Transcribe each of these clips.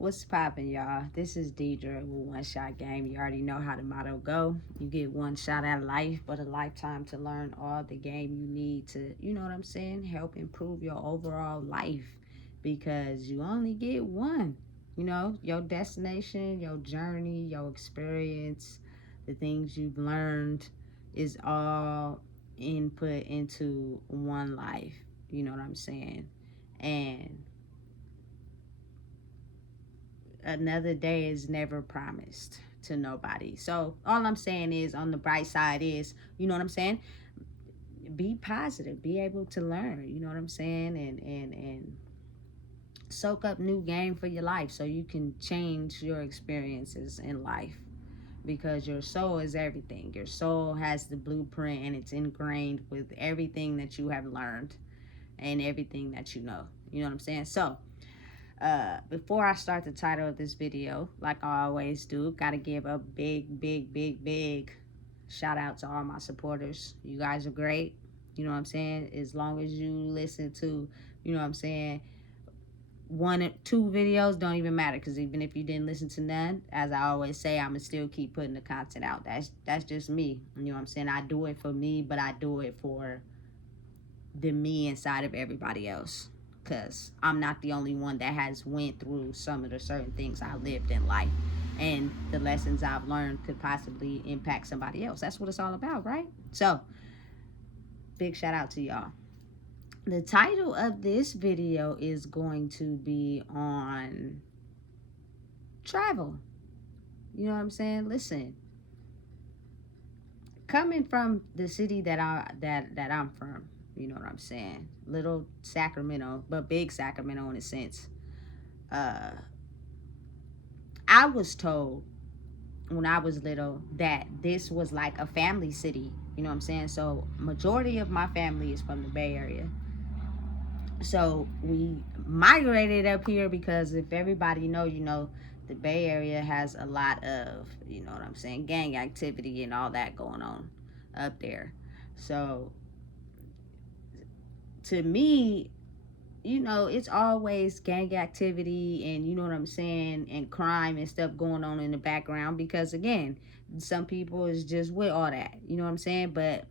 What's poppin', y'all? This is Deidre with One Shot Game. You already know how the motto go. You get one shot at life, but a lifetime to learn all the game you need to, you know what I'm saying, help improve your overall life because you only get one. You know, your destination, your journey, your experience, the things you've learned is all input into one life. You know what I'm saying? And another day is never promised to nobody. So all I'm saying is on the bright side is, you know what I'm saying? Be positive, be able to learn, you know what I'm saying? And soak up new game for your life so you can change your experiences in life because your soul is everything. Your soul has the blueprint and it's ingrained with everything that you have learned and everything that you know. You know what I'm saying? So, before I start the title of this video, like I always do, gotta give a big shout out to all my supporters. You guys are great. You know what I'm saying? As long as you listen to, you know what I'm saying, one or two videos, don't even matter, because even if you didn't listen to none, as I always say, I'ma still keep putting the content out. That's just me. You know what I'm saying? I do it for me, but I do it for the me inside of everybody else, because I'm not the only one that has went through some of the certain things I lived in life, and the lessons I've learned could possibly impact somebody else. That's what it's all about, right? So big shout out to y'all. The title of this video is going to be on travel. You know what I'm saying? Listen, coming from the city that I'm from, you know what I'm saying? Little Sacramento, but big Sacramento in a sense. Uh, I was told when I was little that this was like a family city. You know what I'm saying? So majority of my family is from the Bay Area. So we migrated up here because if everybody know, you know, the Bay Area has a lot of, you know what I'm saying, gang activity and all that going on up there. So to me, you know, it's always gang activity and, you know what I'm saying, and crime and stuff going on in the background because, again, some people is just with all that, you know what I'm saying? But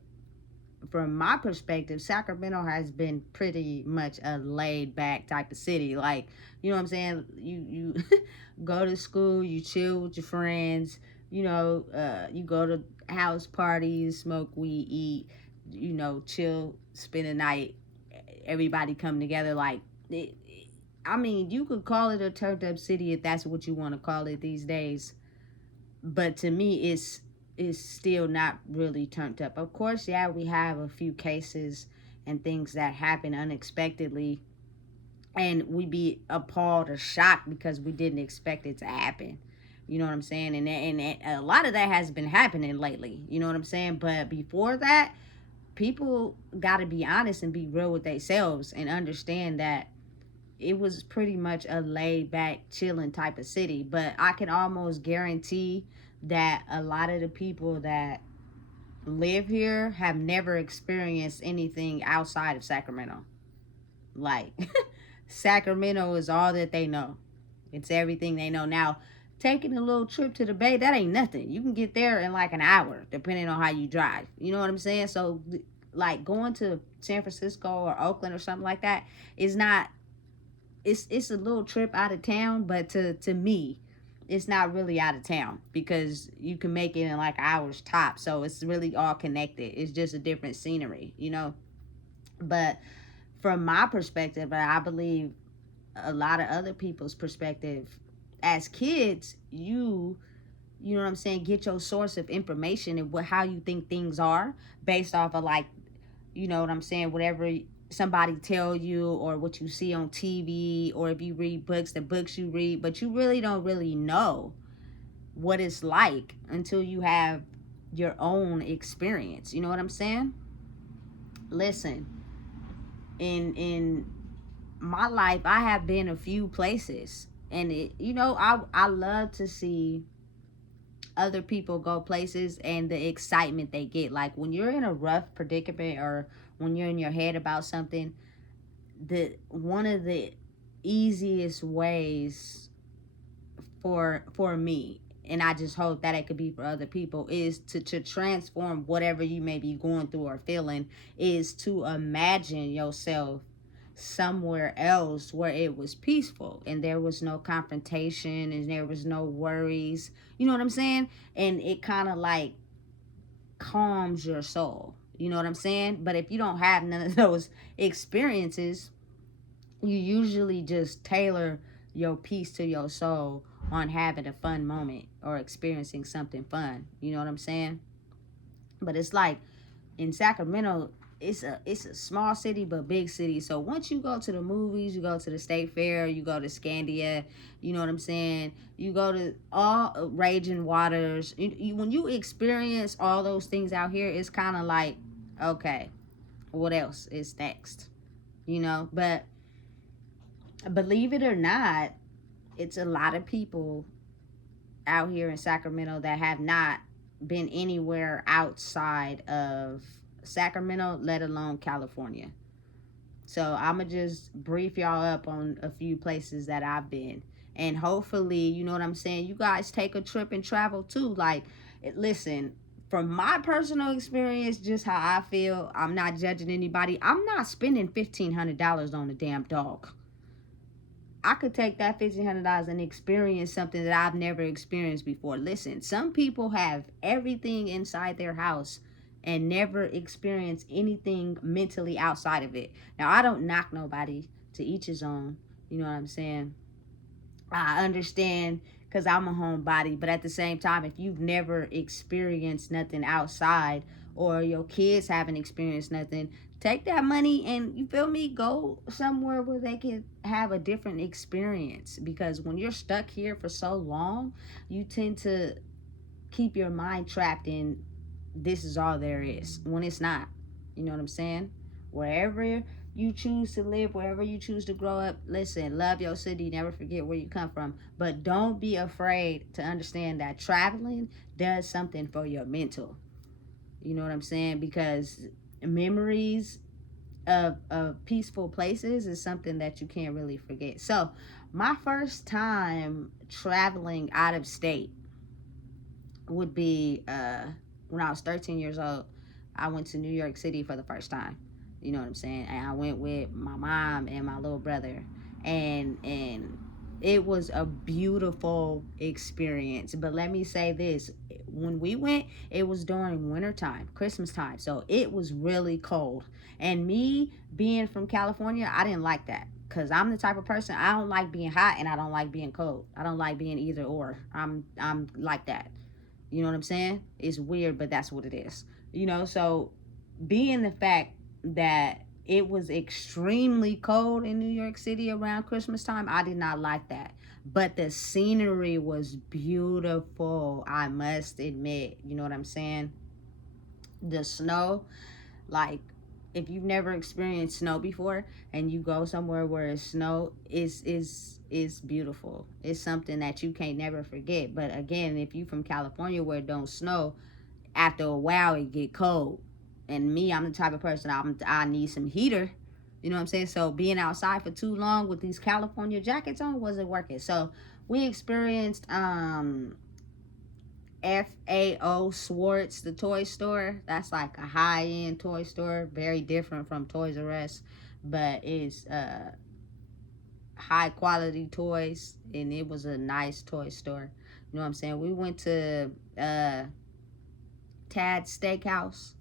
from my perspective, Sacramento has been pretty much a laid back type of city. Like, you know what I'm saying? You go to school, you chill with your friends, you know, you go to house parties, smoke weed, eat, you know, chill, spend a night, everybody come together. Like, I mean, you could call it a turned up city if that's what you want to call it these days, but to me it's still not really turned up. Of course, yeah, we have a few cases and things that happen unexpectedly and we be appalled or shocked because we didn't expect it to happen. You know what I'm saying? And a lot of that has been happening lately. You know what I'm saying? But before that, people got to be honest and be real with themselves and understand that it was pretty much a laid back, chilling type of city. But I can almost guarantee that a lot of the people that live here have never experienced anything outside of Sacramento. Like, Sacramento is all that they know. It's everything they know. Now, taking a little trip to the Bay, that ain't nothing. You can get there in like an hour, depending on how you drive. You know what I'm saying? So, like, going to San Francisco or Oakland or something like that is not, it's a little trip out of town, but to me, it's not really out of town because you can make it in like hours top. So it's really all connected. It's just a different scenery, you know. But from my perspective, and I believe a lot of other people's perspective, as kids, you know what I'm saying, get your source of information and what how you think things are based off of, like, you know what I'm saying, whatever somebody tell you or what you see on TV, or if you read books, the books you read, but you really don't really know what it's like until you have your own experience. You know what I'm saying? Listen, in my life, I have been a few places, and it, you know, I love to see other people go places and the excitement they get. Like when you're in a rough predicament or when you're in your head about something, the one of the easiest ways for me, and I just hope that it could be for other people, is to transform whatever you may be going through or feeling, is to imagine yourself somewhere else where it was peaceful and there was no confrontation and there was no worries. You know what I'm saying? And it kind of like calms your soul. You know what I'm saying? But if you don't have none of those experiences, you usually just tailor your peace to your soul on having a fun moment or experiencing something fun. You know what I'm saying? But it's like in Sacramento, it's a small city but big city. So once you go to the movies, you go to the state fair, you go to Scandia, you know what I'm saying? You go to all raging waters. When you experience all those things out here, it's kind of like, okay, what else is next? You know, but believe it or not, it's a lot of people out here in Sacramento that have not been anywhere outside of Sacramento, let alone California. So I'm going to just brief y'all up on a few places that I've been. And hopefully, you know what I'm saying, you guys take a trip and travel too. Like, listen, from my personal experience, just how I feel, I'm not judging anybody. I'm not spending $1,500 on a damn dog. I could take that $1,500 and experience something that I've never experienced before. Listen, some people have everything inside their house and never experience anything mentally outside of it. Now, I don't knock nobody, to each his own. You know what I'm saying? I understand because I'm a homebody, but at the same time, if you've never experienced nothing outside or your kids haven't experienced nothing, take that money and, you feel me, go somewhere where they can have a different experience. Because when you're stuck here for so long, you tend to keep your mind trapped in this is all there is when it's not. You know what I'm saying? Wherever you choose to live, wherever you choose to grow up, listen, love your city, never forget where you come from. But don't be afraid to understand that traveling does something for your mental. You know what I'm saying? Because memories of peaceful places is something that you can't really forget. So, my first time traveling out of state would be when I was 13 years old. I went to New York City for the first time. You know what I'm saying? And I went with my mom and my little brother, and it was a beautiful experience. But let me say this: when we went, it was during winter time, Christmas time, so it was really cold. And me being from California, I didn't like that. Cause I'm the type of person, I don't like being hot and I don't like being cold. I don't like being either or. I'm like that. You know what I'm saying? It's weird, but that's what it is. You know, so being the fact that it was extremely cold in New York City around Christmas time, I did not like that. But the scenery was beautiful, I must admit. You know what I'm saying? The snow, like, if you've never experienced snow before and you go somewhere where it's snow, is beautiful. It's something that you can't never forget. But again, if you from California where it don't snow, after a while it get cold. And me, I'm the type of person, I need some heater. You know what I'm saying? So being outside for too long with these California jackets on wasn't working. So we experienced FAO Schwartz, the toy store. That's like a high-end toy store, very different from Toys R Us, but it's high quality toys, and it was a nice toy store. You know what I'm saying? We went to Tad's Steakhouse,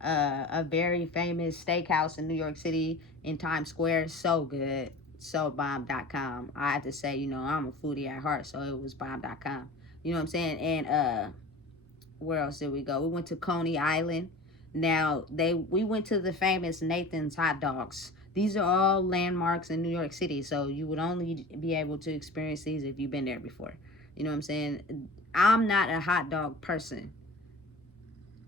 a very famous steakhouse in New York City in Times Square. So good. So bomb.com. I have to say, you know, I'm a foodie at heart, so it was bomb.com. You know what I'm saying? And where else did we go? We went to Coney Island. Now we went to the famous Nathan's hot dogs. These are all landmarks in New York City, so you would only be able to experience these if you've been there before. You know what I'm saying? I'm not a hot dog person.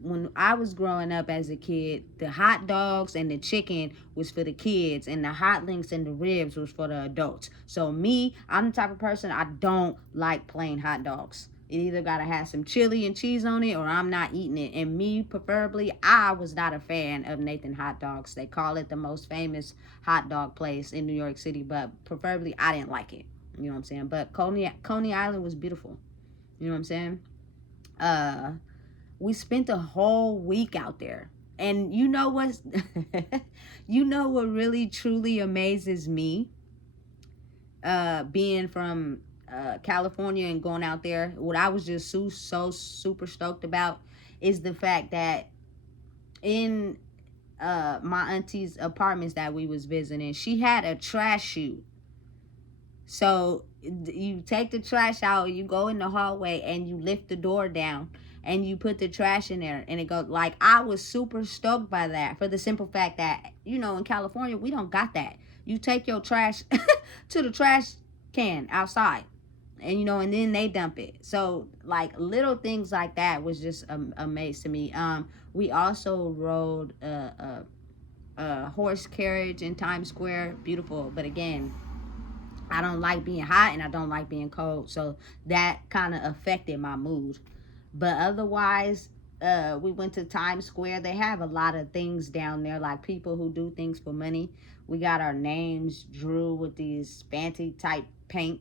When I was growing up as a kid, the hot dogs and the chicken was for the kids, and the hot links and the ribs was for the adults. So me, I'm the type of person, I don't like plain hot dogs. It either gotta have some chili and cheese on it, or I'm not eating it. And me, preferably, I was not a fan of Nathan hot dogs. They call it the most famous hot dog place in New York City, but preferably, I didn't like it. You know what I'm saying? But Coney Island was beautiful. You know what I'm saying? Uh, we spent a whole week out there. And you know what? You know what really truly amazes me? Being from California and going out there, what I was just so super stoked about is the fact that in my auntie's apartments that we was visiting, she had a trash chute. So you take the trash out, you go in the hallway and you lift the door down and you put the trash in there and it goes. Like, I was super stoked by that, for the simple fact that, you know, in California we don't got that. You take your trash to the trash can outside, and you know, and then they dump it. So like little things like that was just amazing to me. We also rode a horse carriage in Times Square, beautiful. But again, I don't like being hot and I don't like being cold. So that kind of affected my mood. But otherwise, we went to Times Square. They have a lot of things down there, like people who do things for money. We got our names drew with these fancy type paint.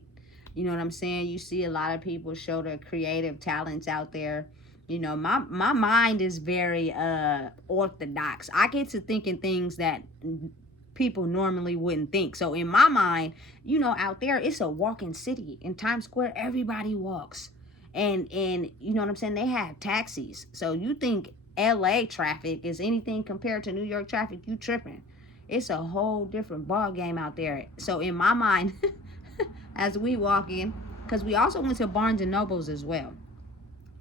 You know what I'm saying? You see a lot of people show their creative talents out there. You know, my mind is very orthodox. I get to thinking things that people normally wouldn't think. So in my mind, you know, out there it's a walking city. In Times Square, everybody walks. And you know what I'm saying? They have taxis. So you think LA traffic is anything compared to New York traffic, you tripping. It's a whole different ball game out there. So in my mind, as we walk in, because we also went to Barnes and Nobles as well.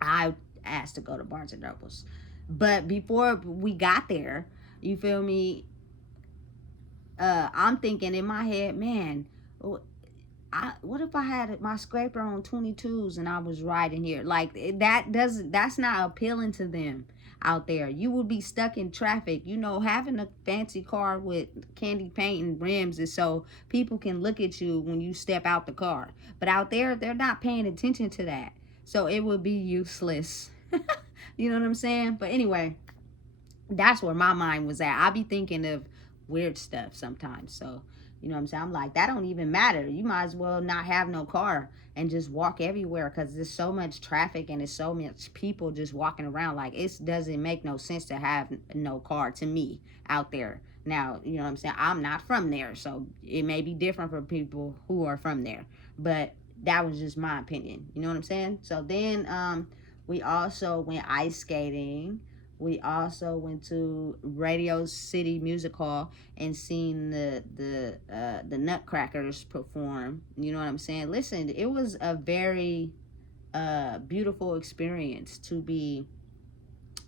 I asked to go to Barnes and Nobles. But before we got there, you feel me? I'm thinking in my head, man, what if I had my scraper on 22s and I was riding here? Like, that's not appealing to them out there. You would be stuck in traffic. You know, having a fancy car with candy paint and rims is so people can look at you when you step out the car. But out there, they're not paying attention to that. So it would be useless. You know what I'm saying? But anyway, that's where my mind was at. I be thinking of weird stuff sometimes. So, you know what I'm saying? I'm like, that don't even matter. You might as well not have no car and just walk everywhere, because there's so much traffic and there's so much people just walking around. Like, it doesn't make no sense to have no car to me out there. Now, you know what I'm saying? I'm not from there, so it may be different for people who are from there. But that was just my opinion. You know what I'm saying? So then we also went ice skating. We also went to Radio City Music Hall and seen the Nutcrackers perform. You know what I'm saying? Listen, it was a very beautiful experience to be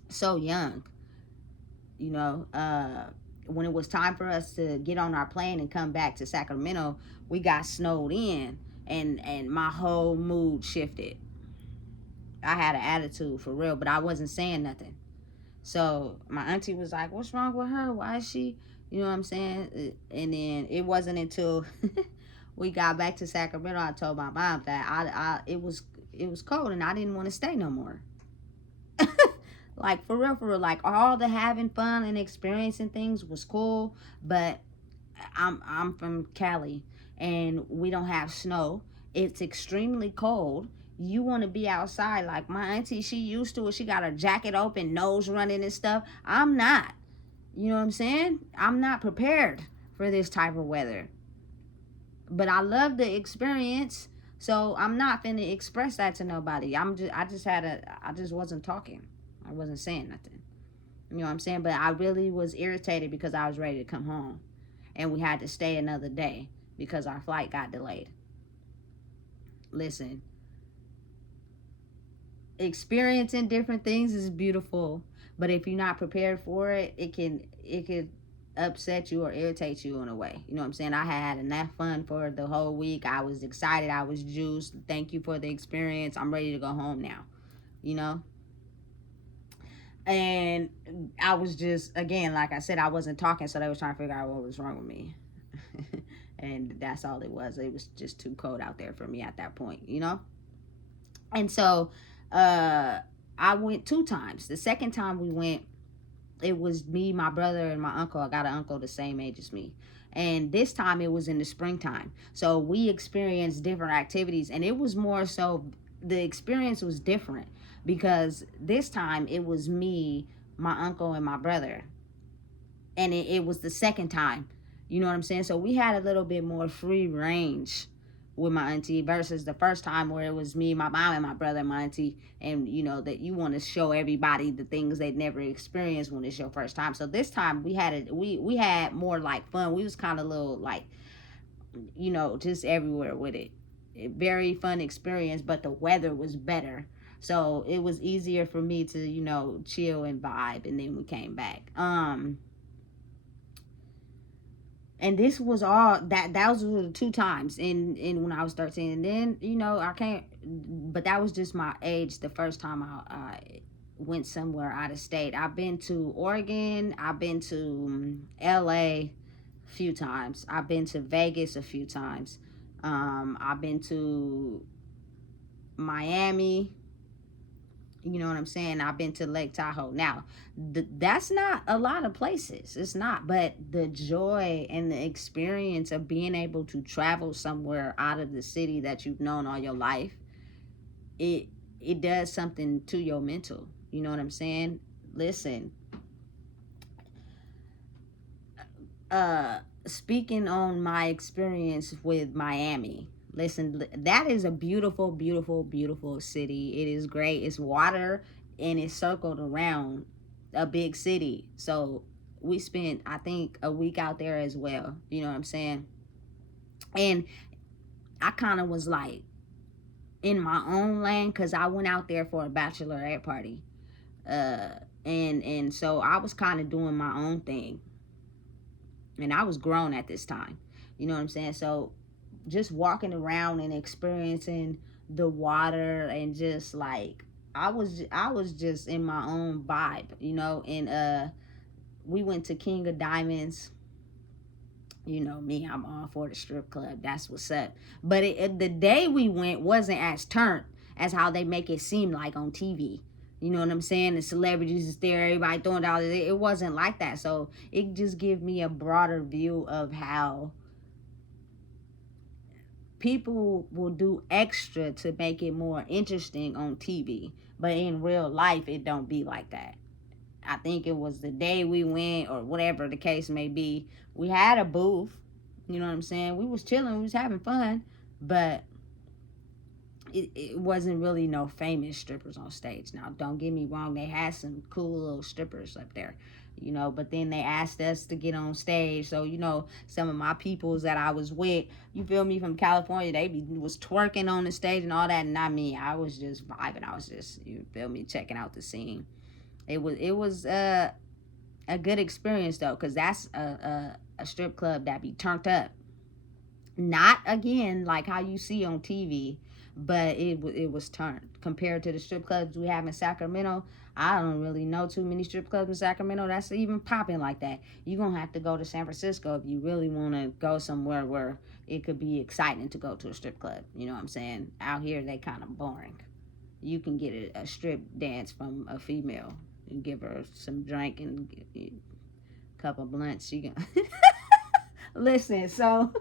so young. You know, when it was time for us to get on our plane and come back to Sacramento, we got snowed in, and my whole mood shifted. I had an attitude for real, but I wasn't saying nothing. So my auntie was like, "What's wrong with her? Why is she?" You know what I'm saying? And then it wasn't until we got back to Sacramento, I told my mom that it was cold and I didn't want to stay no more. Like, for real, like, all the having fun and experiencing things was cool, but I'm from Cali and we don't have snow. It's extremely cold. You want to be outside. Like my auntie, she used to it. She got her jacket open, nose running and stuff. I'm not. You know what I'm saying? I'm not prepared for this type of weather. But I love the experience, so I'm not finna express that to nobody. I just wasn't talking. I wasn't saying nothing. You know what I'm saying? But I really was irritated because I was ready to come home. And we had to stay another day because our flight got delayed. Listen, experiencing different things is beautiful, but if you're not prepared for it, it could upset you or irritate you in a way. You know what I'm saying? I had enough fun for the whole week. I was excited. I was juiced. Thank you for the experience. I'm ready to go home now. You know? And I was just, again, like I said, I wasn't talking, so they was trying to figure out what was wrong with me. And that's all it was. It was just too cold out there for me at that point, you know? And so I went 2 times. The second time we went, it was me, my brother, and my uncle. I got an uncle the same age as me. And this time it was in the springtime. So we experienced different activities, and it was more so, the experience was different because this time it was me, my uncle, and my brother. And it was the second time. You know what I'm saying? So we had a little bit more free range with my auntie versus the first time where it was me, my mom, and my brother and my auntie. And you know that you want to show everybody the things they'd never experienced when it's your first time. So this time we had it. We had more like fun. We was kind of little like, just everywhere with it. Very fun experience, but the weather was better. So it was easier for me to, chill and vibe. And then we came back. And this was all that was the two times in when I was 13. And then I can't, but that was just my age. The first time I went somewhere out of state, I've been to Oregon, I've been to LA a few times, I've been to Vegas a few times, I've been to Miami. You know what I'm saying? I've been to Lake Tahoe. Now, that's not a lot of places. It's not. But the joy and the experience of being able to travel somewhere out of the city that you've known all your life, it it does something to your mental. You know what I'm saying? Listen, speaking on my experience with Miami. Listen, that is a beautiful, beautiful, beautiful city. It is great. It's water and it's circled around a big city. So we spent, I think, a week out there as well. You know what I'm saying? And I kind of was like in my own lane because I went out there for a bachelorette party. Uh, and so I was kind of doing my own thing, and I was grown at this time. You know what I'm saying? So just walking around and experiencing the water and just like I was just in my own vibe, and we went to King of Diamonds. You know me, I'm all for the strip club. That's what's up. But the day we went wasn't as turned as how they make it seem like on TV. You know what I'm saying? The celebrities is there, everybody throwing dollars. It wasn't like that. So it just gives me a broader view of how people will do extra to make it more interesting on TV. But in real life, it don't be like that. I think it was the day we went or whatever the case may be. We had a booth. You know what I'm saying? We was chilling. We was having fun. But it wasn't really no famous strippers on stage. Now, don't get me wrong. They had some cool little strippers up there. But then they asked us to get on stage. So, some of my peoples that I was with, you feel me, from California, was twerking on the stage and all that. Not me. I was just vibing. I was just, you feel me, checking out the scene. It was a good experience though, because that's a strip club that be turned up. Not again like how you see on TV, but it was turned compared to the strip clubs we have in Sacramento. I don't really know too many strip clubs in Sacramento that's even popping like that. You're gonna have to go to San Francisco if you really want to go somewhere where it could be exciting to go to a strip club. You know what I'm saying? Out here they kind of boring. You can get a strip dance from a female and give her some drink and a couple blunts. She can listen. So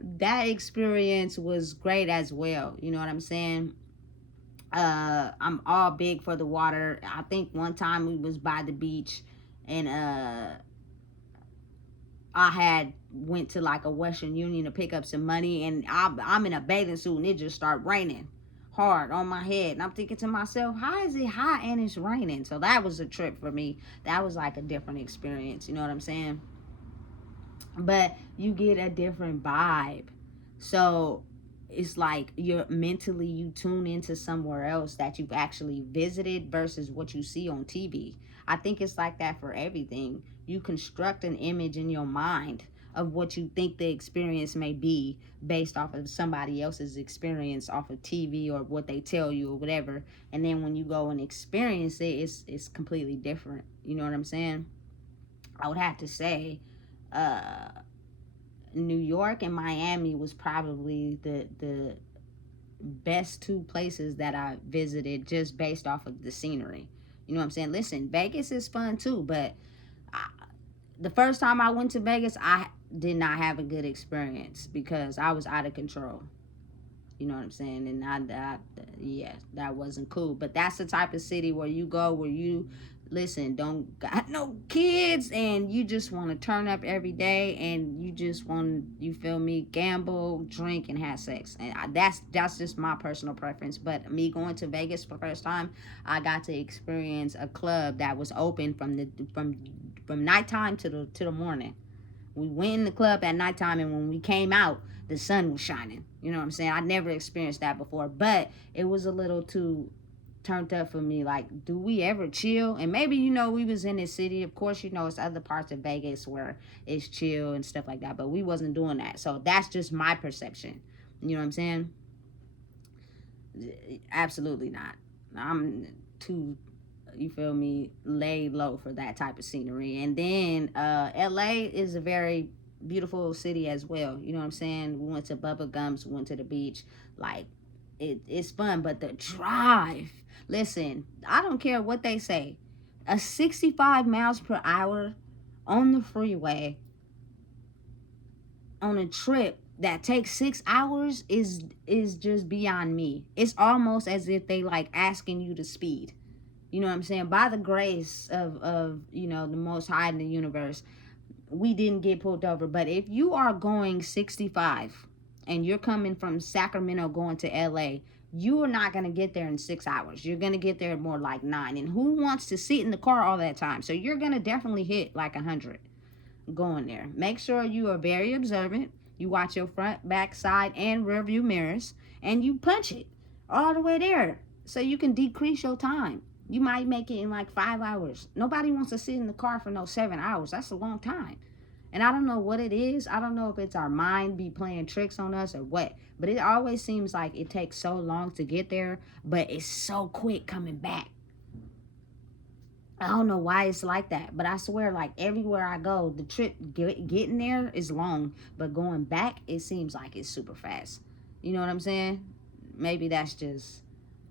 that experience was great as well. You know what I'm saying? I'm all big for the water. I think one time we was by the beach, and I had went to like a Western Union to pick up some money, and I'm in a bathing suit, and it just started raining hard on my head, and I'm thinking to myself, how is it hot and it's raining? So that was a trip for me. That was like a different experience. You know what I'm saying? But you get a different vibe. So it's like you tune into somewhere else that you've actually visited versus what you see on TV. I think it's like that for everything. You construct an image in your mind of what you think the experience may be based off of somebody else's experience off of TV or what they tell you or whatever. And then when you go and experience it, it's completely different. You know what I'm saying? I would have to say uh New York and Miami was probably the best two places that I visited just based off of the scenery. You know what I'm saying? Listen, Vegas is fun too, but I, The first time I went to Vegas, I did not have a good experience because I was out of control. You know what I'm saying? And yeah, that wasn't cool. But that's the type of city where you go, where you listen, don't got no kids, and you just want to turn up every day, and you just want, you feel me, gamble, drink, and have sex. And that's just my personal preference. But me going to Vegas for the first time, I got to experience a club that was open from nighttime to the morning. We went in the club at nighttime, and when we came out, the sun was shining. You know what I'm saying? I never experienced that before, but it was a little too turned up for me. Like, do we ever chill? And maybe, we was in this city. Of course, it's other parts of Vegas where it's chill and stuff like that, but we wasn't doing that. So that's just my perception. You know what I'm saying? Absolutely not. I'm too, you feel me, laid low for that type of scenery. And then LA is a very beautiful city as well. You know what I'm saying? We went to Bubba Gumps, we went to the beach. Like, it's fun, but the drive, listen, I don't care what they say. A 65 miles per hour on the freeway on a trip that takes 6 hours is just beyond me. It's almost as if they like asking you to speed. You know what I'm saying? By the grace of the Most High in the universe, we didn't get pulled over. But if you are going 65 and you're coming from Sacramento going to LA, you are not going to get there in 6 hours. You're going to get there more like 9. And who wants to sit in the car all that time? So you're going to definitely hit like 100 going there. Make sure you are very observant. You watch your front, back, side, and rear view mirrors, and you punch it all the way there so you can decrease your time. You might make it in like 5 hours. Nobody wants to sit in the car for no 7 hours. That's a long time. And I don't know what it is. I don't know if it's our mind be playing tricks on us or what. But it always seems like it takes so long to get there, but it's so quick coming back. I don't know why it's like that, but I swear, like everywhere I go, the trip getting there is long, but going back, it seems like it's super fast. You know what I'm saying? Maybe that's just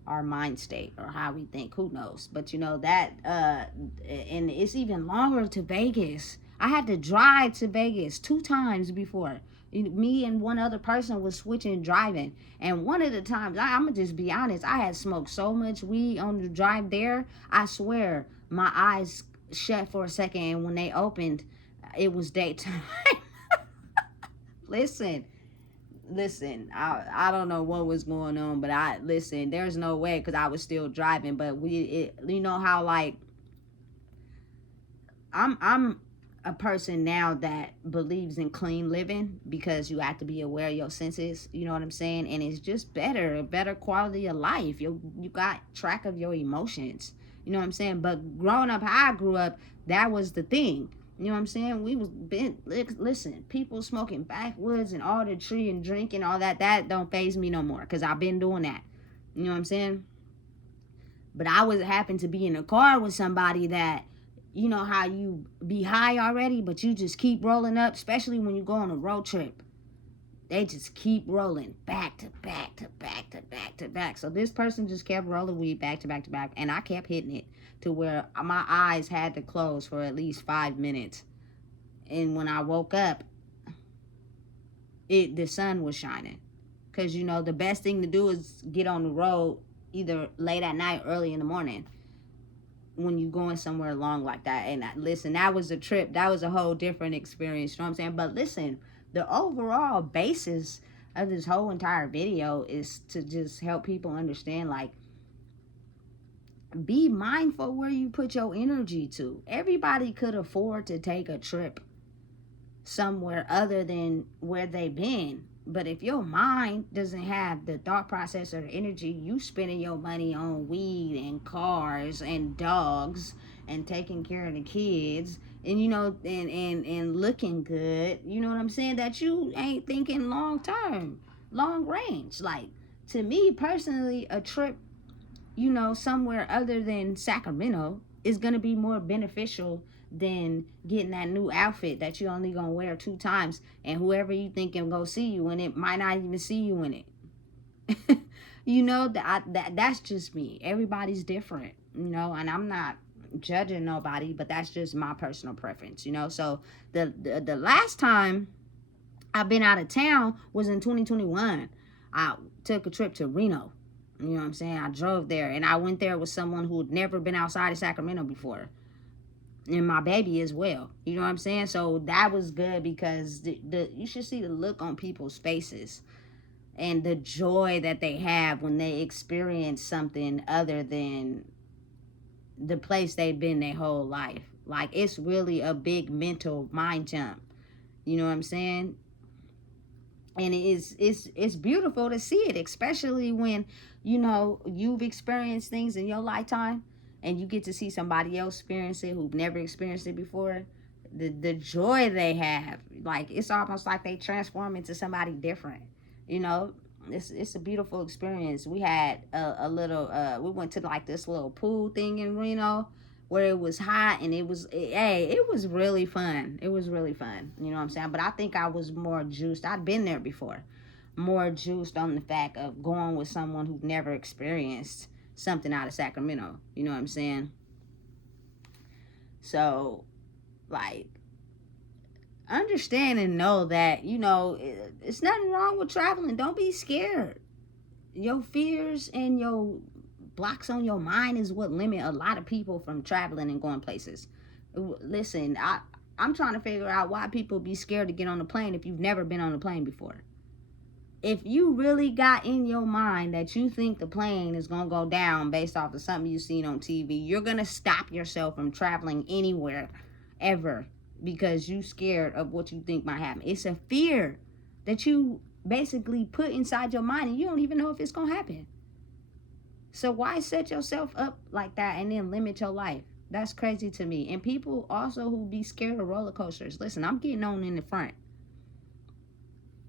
our mind state or how we think. Who knows? But that, and it's even longer to Vegas. I had to drive to Vegas 2 times before. Me and one other person was switching driving, and one of the times, I'm gonna just be honest, I had smoked so much weed on the drive there. I swear my eyes shut for a second, and when they opened, it was daytime. listen listen, I don't know what was going on, but there's no way, because I was still driving. But you know how, like, I'm a person now that believes in clean living, because you have to be aware of your senses. You know what I'm saying? And it's just a better quality of life. You got track of your emotions. You know what I'm saying? But growing up how I grew up, that was the thing. You know what I'm saying? Listen, people smoking backwoods and all the tree and drinking, all that don't faze me no more, because I've been doing that. You know what I'm saying? But I was happened to be in a car with somebody that, you know how you be high already, but you just keep rolling up, especially when you go on a road trip. They just keep rolling back to back to back to back to back. So this person just kept rolling weed back to back to back, and I kept hitting it to where my eyes had to close for at least 5 minutes. And when I woke up, the sun was shining. Because, the best thing to do is get on the road either late at night, early in the morning, when you're going somewhere long like that. And listen, that was a trip. That was a whole different experience. You know what I'm saying? But listen, the overall basis of this whole entire video is to just help people understand, like, be mindful where you put your energy to. Everybody could afford to take a trip somewhere other than where they've been. But if your mind doesn't have the thought process or the energy, you spending your money on weed and cars and dogs and taking care of the kids and and looking good, you know what I'm saying, that you ain't thinking long term, long range. Like, to me personally, a trip, somewhere other than Sacramento is gonna be more beneficial than getting that new outfit that you only gonna wear 2 times, and whoever you think can go see you in it might not even see you in it. That's just me. Everybody's different, and I'm not judging nobody, but that's just my personal preference, you know. So the last time I've been out of town was in 2021. I took a trip to Reno. You know what I'm saying? I drove there, and I went there with someone who had never been outside of Sacramento before, and my baby as well. You know what I'm saying? So that was good because the you should see the look on people's faces and the joy that they have when they experience something other than the place they've been their whole life. Like, it's really a big mental mind jump. You know what I'm saying? And it's beautiful to see it, especially when, you know, you've experienced things in your lifetime and you get to see somebody else experience it who've never experienced it before. The joy they have, like, it's almost like they transform into somebody different, you know. It's a beautiful experience. We had a little we went to like this little pool thing in Reno where it was hot, and it was really fun. It was really fun, you know what I'm saying? But I think I was more juiced. I'd been there before, more juiced on the fact of going with someone who never experienced something out of Sacramento, you know what I'm saying? So, like, understand and know that, you know, it's nothing wrong with traveling. Don't be scared. Your fears and your blocks on your mind is what limit a lot of people from traveling and going places. Listen, I'm trying to figure out why people be scared to get on a plane if you've never been on a plane before. If you really got in your mind that you think the plane is going to go down based off of something you've seen on TV, you're going to stop yourself from traveling anywhere ever because you scared of what you think might happen. It's a fear that you basically put inside your mind and you don't even know if it's going to happen. So why set yourself up like that and then limit your life? That's crazy to me. And people also who be scared of roller coasters. Listen, I'm getting on in the front.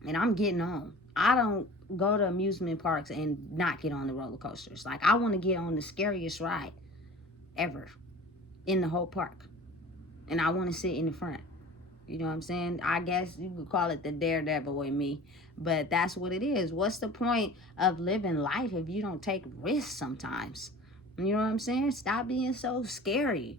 And I'm getting on. I don't go to amusement parks and not get on the roller coasters. Like, I want to get on the scariest ride ever in the whole park. And I want to sit in the front. You know what I'm saying? I guess you could call it the daredevil in me. But that's what it is. What's the point of living life if you don't take risks sometimes? You know what I'm saying? Stop being so scary.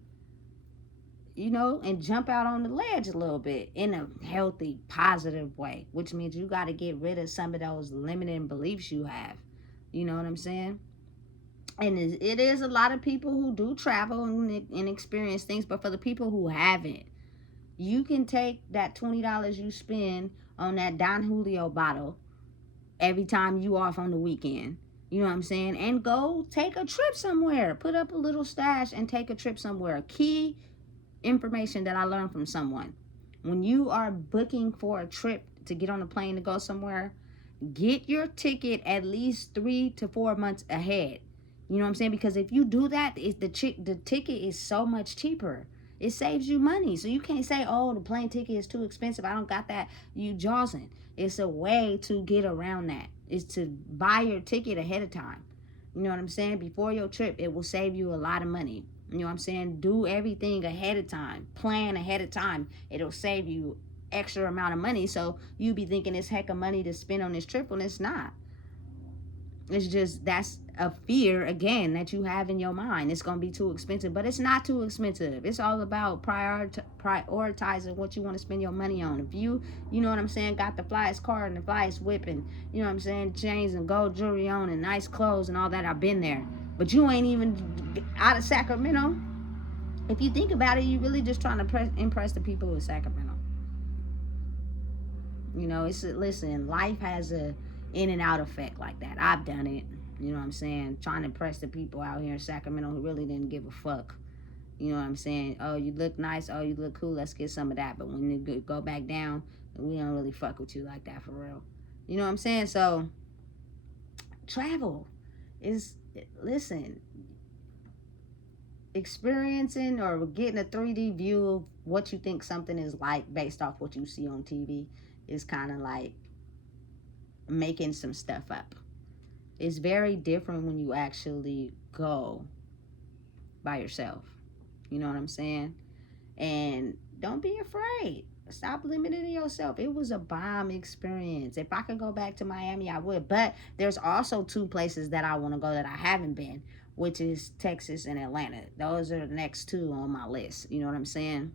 You know, and jump out on the ledge a little bit in a healthy, positive way, which means you got to get rid of some of those limiting beliefs you have. You know what I'm saying? And it is a lot of people who do travel and experience things, but for the people who haven't, you can take that $20 you spend on that Don Julio bottle every time you off on the weekend. You know what I'm saying? And go take a trip somewhere. Put up a little stash and take a trip somewhere. Key information that I learned from someone. When you are booking for a trip to get on a plane to go somewhere, get your ticket at least 3 to 4 months ahead. You know what I'm saying? Because if you do that, the ticket is so much cheaper. It saves you money. So you can't say, oh, the plane ticket is too expensive, I don't got that. You jawsing. It's a way to get around that. Is to buy your ticket ahead of time. You know what I'm saying? Before your trip, it will save you a lot of money. You know what I'm saying? Do everything ahead of time. Plan ahead of time. It'll save you extra amount of money. So you be thinking it's heck of money to spend on this trip when it's not. It's just, that's a fear, again, that you have in your mind. It's going to be too expensive, but it's not too expensive. It's all about prioritizing what you want to spend your money on. If you know what I'm saying, got the flyest car and the flyest whip and, you know what I'm saying, chains and gold jewelry on and nice clothes and all that, I've been there. But you ain't even out of Sacramento. If you think about it, you really just trying to impress the people in Sacramento. You know, listen, life has a in and out effect like that. I've done it. You know what I'm saying? Trying to impress the people out here in Sacramento who really didn't give a fuck. You know what I'm saying? Oh, you look nice. Oh, you look cool. Let's get some of that. But when you go back down, we don't really fuck with you like that for real. You know what I'm saying? So, travel is, listen, experiencing or getting a 3D view of what you think something is like based off what you see on TV is kind of like making some stuff up. It's very different when you actually go by yourself. You know what I'm saying? And don't be afraid. Stop limiting yourself. It was a bomb experience. If I could go back to Miami, I would. But there's also 2 places that I want to go that I haven't been. which is Texas and Atlanta. Those are the next two on my list. You know what I'm saying?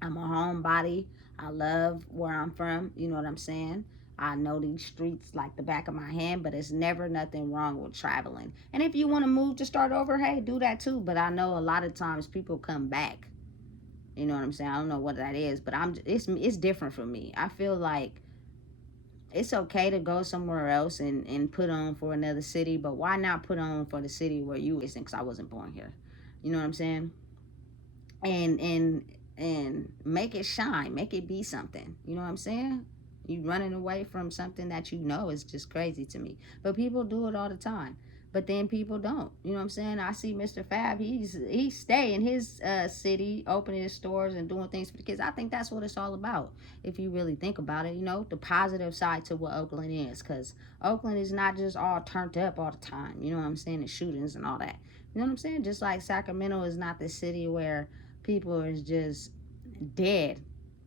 I'm a homebody. I love where I'm from. You know what I'm saying? I know these streets like the back of my hand, but it's never nothing wrong with traveling. And if you want to move to start over, hey, do that too. But I know a lot of times people come back. You know what I'm saying? I don't know what that is, but it's different for me. I feel like it's okay to go somewhere else and put on for another city, but why not put on for the city where you is? Because I wasn't born here. You know what I'm saying? And make it shine, make it be something. You know what I'm saying? You running away from something that you know is just crazy to me. But people do it all the time. But then people don't. You know what I'm saying? I see Mr. Fab. He stay in his city, opening his stores and doing things for the kids. I think that's what it's all about. If you really think about it, you know, the positive side to what Oakland is, because Oakland is not just all turned up all the time. You know what I'm saying? The shootings and all that. You know what I'm saying? Just like Sacramento is not the city where people is just dead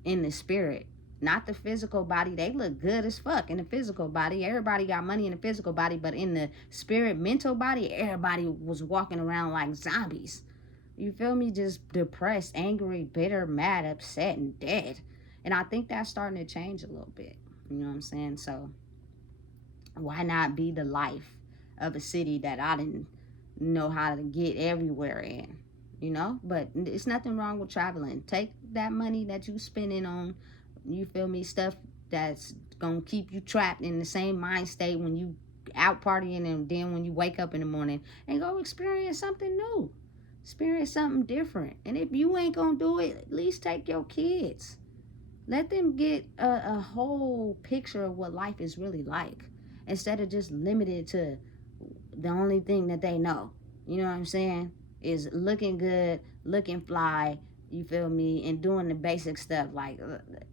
in the spirit, not the physical body. They look good as fuck in the physical body. Everybody got money in the physical body, but in the spirit, mental body, everybody was walking around like zombies. You feel me? Just depressed, angry, bitter, mad, upset, and dead. And I think that's starting to change a little bit. You know what I'm saying? So why not be the life of a city that I didn't know how to get everywhere in? You know, but it's nothing wrong with traveling. Take that money that you spending on, you feel me, stuff that's gonna keep you trapped in the same mind state when you out partying, and then when you wake up in the morning, and go experience something new, experience something different. And if you ain't gonna do it, at least take your kids. Let them get a whole picture of what life is really like, instead of just limited to the only thing that they know. You know what I'm saying? Is looking good, looking fly, you feel me, and doing the basic stuff. Like,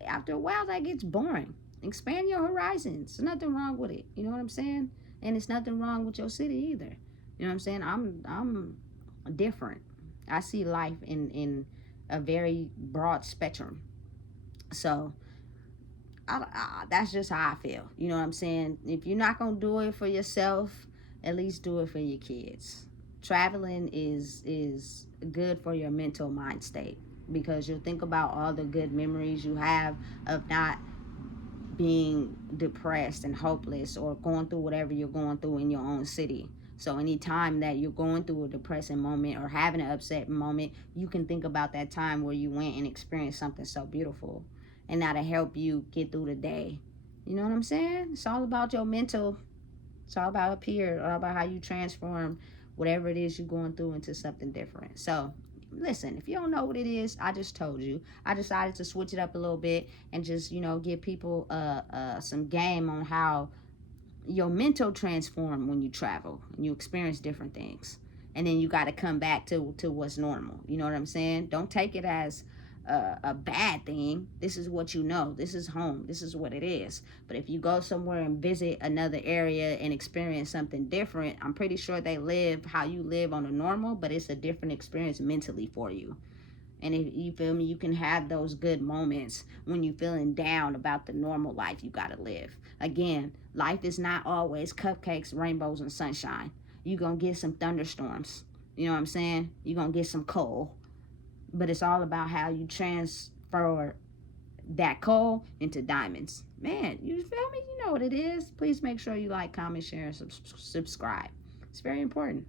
after a while, that gets boring. Expand your horizons. There's nothing wrong with it. You know what I'm saying? And it's nothing wrong with your city either. You know what I'm saying? I'm different. I see life in a very broad spectrum. So that's just how I feel. You know what I'm saying? If you're not gonna do it for yourself, at least do it for your kids. Traveling is good for your mental mind state, because you'll think about all the good memories you have of not being depressed and hopeless, or going through whatever you're going through in your own city. So anytime that you're going through a depressing moment or having an upset moment, you can think about that time where you went and experienced something so beautiful, and that'll help you get through the day. You know what I'm saying? It's all about your mental. It's all about up here, all about how you transform whatever it is you're going through into something different. So listen, if you don't know what it is, I just told you. I decided to switch it up a little bit and just, give people some game on how your mental transform when you travel and you experience different things. And then you got to come back to what's normal. You know what I'm saying? Don't take it as a bad thing. This is what you know. This is home. This is what it is. But if you go somewhere and visit another area and experience something different, I'm pretty sure they live how you live on a normal, but it's a different experience mentally for you. And if you feel me, you can have those good moments when you're feeling down about the normal life you gotta live. Again, life is not always cupcakes, rainbows, and sunshine. You're gonna get some thunderstorms. You know what I'm saying? You're gonna get some cold. But it's all about how you transfer that coal into diamonds. Man, you feel me? You know what it is. Please make sure you like, comment, share, and subscribe. It's very important.